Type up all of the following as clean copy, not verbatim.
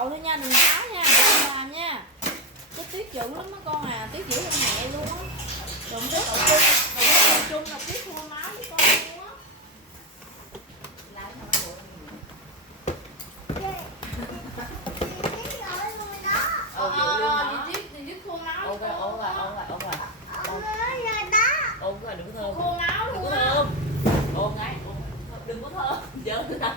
cậu thôi nha, đừng tháo nha, đừng làm nha. Cái Tuyết dữ lắm đó con à, Tuyết dữ hơn mẹ luôn á. Đụng tới cậu Trung, đụng tới cậu Trung là Tuyết thua máu với con luôn á. Dì Tuyết thua máu với con. Ôn rồi, đừng có thơm. Thua máu Đừng luôn có á. thơm. Ôn ngay, đừng có thơm. Giỡn nữa.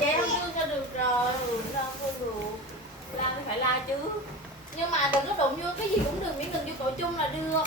Vậy không đưa cho được rồi, đâu có được. La thì phải la chứ. Nhưng mà đừng có đụng vô cái gì cũng đừng, miễn đừng vô cậu Trung là được.